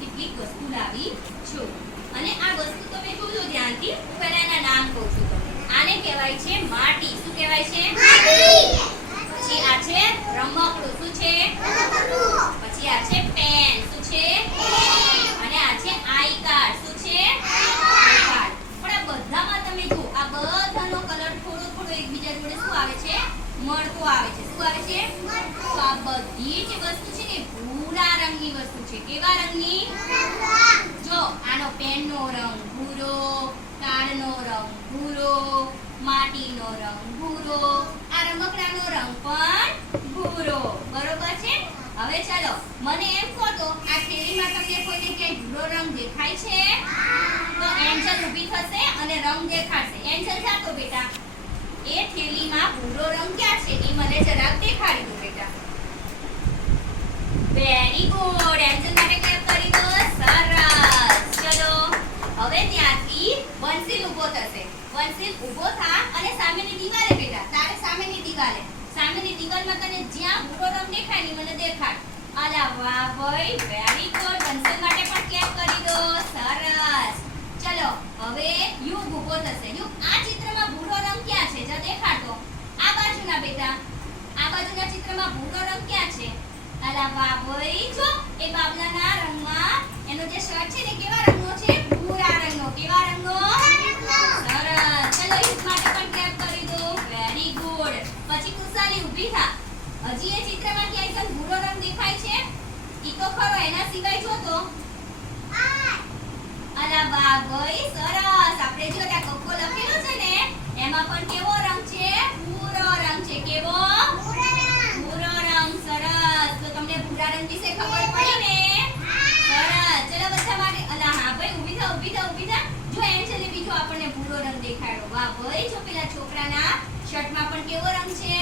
કેટલીક વસ્તુ લાવી છું. અને આ વસ્તુ તમે જોજો ધ્યાનથી. હું પહેલા એના નામ કહું છું આને કહેવાય છે માટી. શું કહેવાય છે? માટી પછી આ છે રમકડું. શું છે? પછી આ છે પેન. શું છે? અને આ છે આઈ કાર્ડ શું છે? આઈ કાર્ડ પણ આ બધામાં તમે જો આ બધાનો કલર થોડો થોડો એકબીજા જોડે શું આવે છે? બધી જ વસ્તુ છે ને ભૂરા રંગની વસ્તુ છે. કેવા રંગની? જો, આનો પેનનો રંગ ભૂરો કાળનો રંગ ભૂરો, માટીનો રંગ ભૂરો, આ રમકડાનો રંગ પણ ભૂરો. બરોબર છે? હવે ચાલો, મને એમ કહો તો, આ થેલીમાં તમને કોઈ જગ્યાએ ભૂરો રંગ દેખાય છે? તો એન્જલ ઊભી થશે અને રંગ દેખાડશે. એન્જલ જાતો બેટા. એ થેલીમાં ભૂરો રંગ ક્યાં છે? એ મને જરાક દેખાડી દો બેટા. વેરી ગુડ એન્સર માટે ક્લેપ કરી દો. સરસ. ચલો. હવે ત્યાંથી વંશીલ ઊભો થશે. વંશીલ ઊભો થા અને સામેની દીવાલે બેટા. તારે સામેની દીવાલે. સામેની દીવાલમાં તને જ્યાં ભૂરો રંગ દેખાય ને મને દેખાડ. અલા વાહ ભાઈ. વેરી ગુડ વંશીલ માટે પણ ક્લેપ કરી દો. સરસ. ચલો, હવે યુગ ઊભો થશે. યુગ આ ચિત્રમાં ભૂરો રંગ ક્યાં છે જા દેખાડતો આ બાજુના બેટા આ બાજુના ચિત્રમાં રંગ ક્યાં છે. અલા બાબોઈ, જો, એ બાબલાના રંગમાં એનો જે શર્ટ છે ને કેવા રંગનો છે? ભૂરા રંગનો. કેવા રંગનો? સરસ. ચલો યુગ માટે પણ ક્લેપ કરી દો. વેરી ગુડ પછી કુશાલી ઊભી થા. હજી એ ચિત્રમાં ક્યાંય તને ભૂરો રંગ દેખાય છે? ઈ તો ખરો, એના સિવાય જો તો અલા બાબોઈ, સરસ. વાહ ભાઈ જો પેલા છોકરાના શર્ટમાં પણ કેવો રંગ છે?